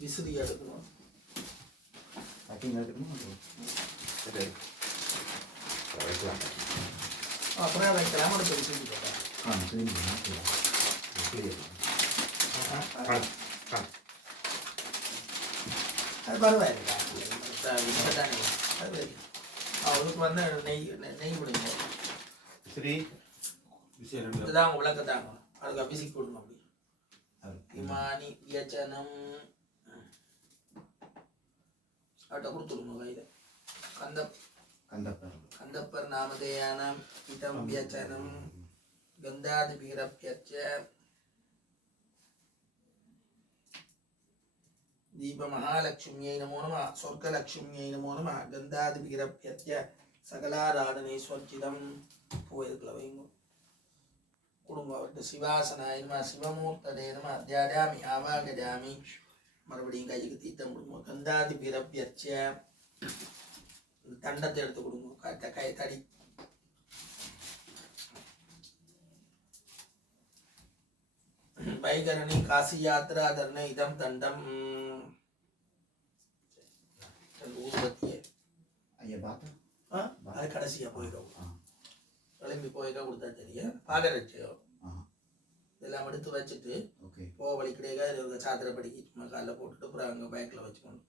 விசிறி எடுக்கணும். அப்புறம் வைக்கலாம். அடுத்த விசிறி அது பரவாயில்லை. அது அவருக்கு வந்து நெய் விடுங்க. சரி இதுதான் விளக்கத்தாங்க. அதுக்கு அபிஷேக் கொடுங்க. அப்படி இமானி வியச்சனம் அவட்ட கொடுத்துருங்க கையில். கந்தப்பர் நாமதேயானம் இதம் வியச்சனம் கந்தாதி பீரப்யச்ச தீப மகாலட்சுமியை நமோ நம சொர்க்கலட்சுமியை நமோ நம கந்தாதி பீரப்யச்ச சகலாராதனை ஸ்வர்ச்சிதம் போயிருக்கல வைங்க கொடுங்க. அவர்கிட்ட சிவாசனாய நம சிவமூர்த்ததே நம அத்தியாடாமி ஆவாகஜாமி. மறுபடியும் கைக்கு தீர்த்தம் கொடுங்க. கந்தாதி பீரப்யச்ச தண்டத்தை எடுத்து கொடுங்க. கை தடி வைகரணி காசி யாத்திரா தர்ண இதம் தண்டம் ஊர்வத்தியே அது கடைசியா போயிடும். கிளம்பி போய்க்கா கொடுத்தா தெரியும். பாகரட்சியோ இதெல்லாம் எடுத்து வச்சுட்டு போக வழி கிடையாது. சாத்திரப்படிக்கு சும்மா காலில் போட்டுட்டு அப்புறம் அங்கே பேக்கில் வச்சுக்கணும்.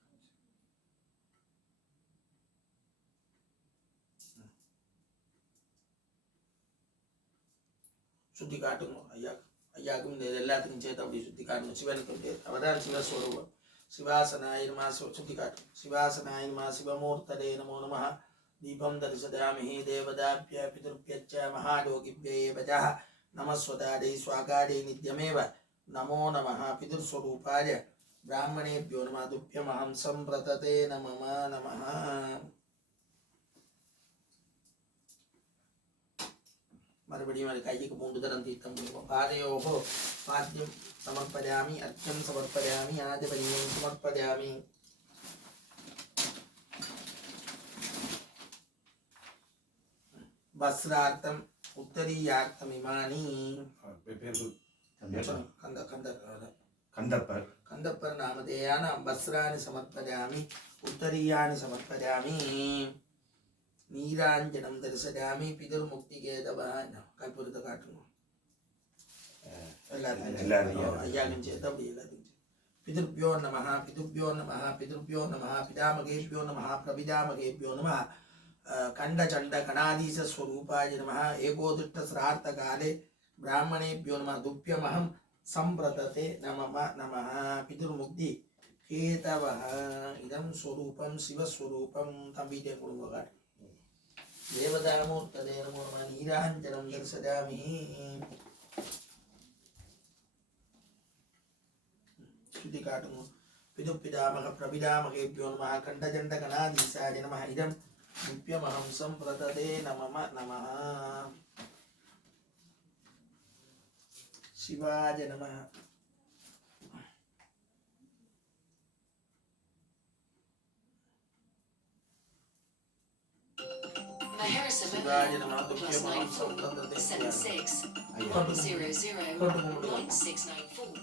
சுற்றி காட்டுங்க. ஐயாவுக்கும் இந்த எல்லாத்துக்கும் சேர்த்து அப்படி சுற்றி காட்டணும். சிவனுக்கு அவர்தான் சிவஸ்வரூபம். சிவாசனாய நம சுற்றி காட்டும். சிவாசனாய நம சிவமூர்த்ததே நமோ நம दीपं दर्शयामि देवदाभ्य पितृभ्यश्च महायोगिभ्ये वचः नमस्वतादे स्वागादे नित्यमेव नमो नमः पितृस्वरूपाय ब्राह्मणेभ्यो नमः तुभ्यमहं सम्प्रतते नमः नमः. மறுபடியும் அது கைக்கு 3 தரம் தீர்த்தம் கொடுப்போம். பாதையோகோ பாத்தியம் சமர்ப்பயாமி அர்ச்சம் சமர்ப்பயாமி ஆதிபன்யம் சமர்ப்பயாமி. வஸ்ரார்த்தம் உத்தரீயார்த்தம் இமானி கந்தப்பர் நாமதேயான வஸ்ராணி சமர்ப்பயாமி உத்தரீயாணி சமர்ப்பயாமி. நீராஞ்சனம் தரிசயாமி பிதர் முக்தி கேதவா. கற்பூரத்தை காட்டணும் எல்லாத்தையும் ஐயாவும் சேர்த்து அப்படி எல்லாத்தையும். பிதர்பியோ நமஹ பிதுபியோ நமஹ பிதர்பியோ நமஹ பிதாமகேபியோ நமஹ பிரபிதாமகேபியோ நமஹ கண்டச்சண்ட கணாதீச ஸ்வரூபாய நமஹ ஏகோதிஷ்ட சிரார்த்த காலே பிராமணேபியோ நமஹ துப்பியமஹம் சம்பிரததே நமம நமஹ பிதுர்முக்தி கேதவஹ. இதம் ஸ்வரூபம் சிவஸ்வரூபம். தம்பிட்டே கொடுங்க. தேவதாமூர்த்ததே நமோ நம நீராஞ்சனம் தரிசயாமி. சுத்தி காட்டுங்க. பிதுப்பிதாமக பிரபிதாமகேபியோ நமஹ கண்டச்சண்ட கணாதீசாய நமஹ இதம் துப்பியமஹம் சம்பிரததே நமம நமஹ. சிவாய நமஹ. சிவாய நமஹ துப்பியமஹம் சம்பிரததே. 76009694.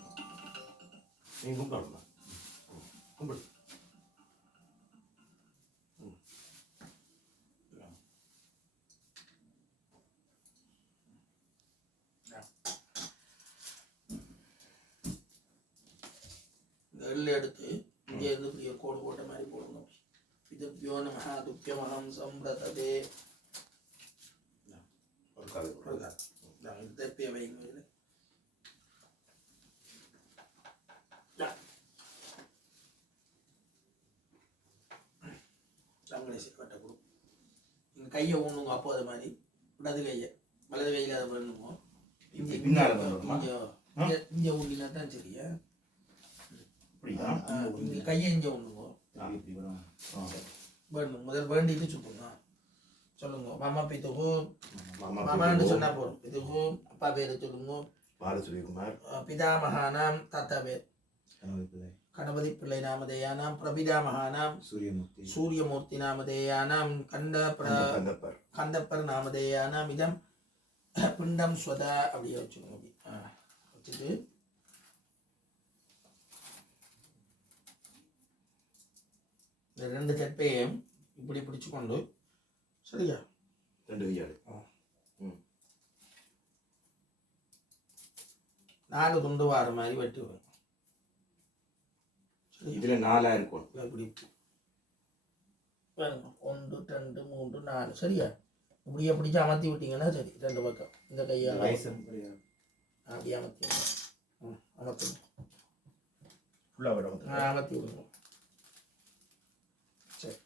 நீ கும்பிடலாம். கும்பிடு. எள்ளு எடுத்து இங்கே இருந்து இப்படி கோடு போட்ட மாதிரி போடுங்க. பிதுபியோ நமஹ துப்பியமஹம் சம்பிரததே. தப்பிய வைங்க. கையை ஊனுங்க. அப்போ அது மாதிரி இடது கையை வலது கையில் அதை பண்ணுங்க. இங்கே ஊண்டினா தான் சரியா. இங்கே கையை இங்கே ஊனுங்க. வேணும் முதல் வேண்டிட்டு சொல்லுங்க. சொல்லுங்க மாமா பிதுகு மாமான்னு சொன்னா போதும். பிதுகு அப்பா பேரு சொல்லுங்க. பிதாமகானாம் தாத்தா பேர் கணபதி பிள்ளை நாமதேயானாம் பிரபிதாமகானாம் சூரியமூர்த்தி நாமதேயானாம் கந்தப்பர் நாமதேயானாம் இதம் பிண்டம் ஸ்வதா அப்படியே வச்சுக்கோங்க. அப்படி வச்சுட்டு தெப்பையும் இப்படி பிடிச்சு கொண்டு சரியா 2 கையாடு 4 துண்டு வார மாதிரி வெட்டுவேன். இதுல 4 இருக்கும். இப்படி பாருங்க 1 2 3 4 சரியா இப்படியே பிடிச்சி அமர்த்தி விட்டீங்கன்னா சரி. 2 பக்கம் இந்த கையால் அப்படி அமர்த்தி அமர்த்தி அமர்த்தி விடுங்க. சரி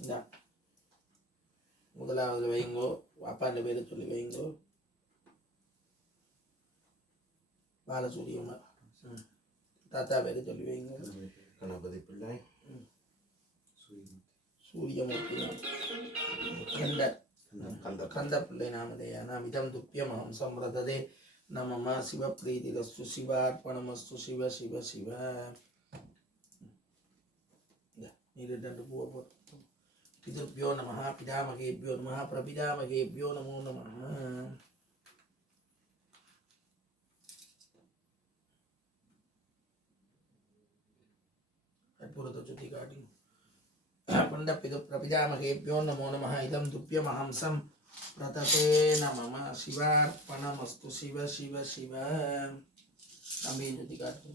இந்தா முதலாவது வைங்கோ, அப்பாண்ட பேரை சொல்லி வைங்கோ. பாலசூரியம்மா தாத்தா பேரை சொல்லி வைங்கோ. கணபதி பிள்ளை சூரியமூர்த்தி கந்த பிள்ளை நாமதேயா நாம் இதம் துப்பியமாம் சம்பிரததே நமமா சிவப்ரீதிரஸ்து சிவார்ப்பணமஸ்து சிவ சிவ சிவ. நீர் 2 பூவை போட்டு பிதுர்பியோ நமஹ பிதாமகேபியோ நமஹ பிரபிதாமகேபியோ நமோ நமஹ. கற்பூரத்தை சுற்றி காட்டி பண்ட பிரபிதாமகேபியோ நமோ நமஹ இதம் துப்பியமஹம்சம் பிரததே நமம சிவார்ப்பணமஸ்து சிவ சிவ சிவ. தம்பியை சுற்றி காட்டு.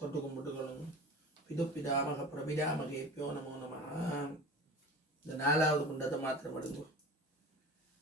தொட்டு கும்பிட்டுக்கொள்ளுங்க. பிதாமக பிரபிதாமகேபியோ நமோ நமஹ. இந்த 4வது குண்டத்தை மாத்திரம் எடுங்க.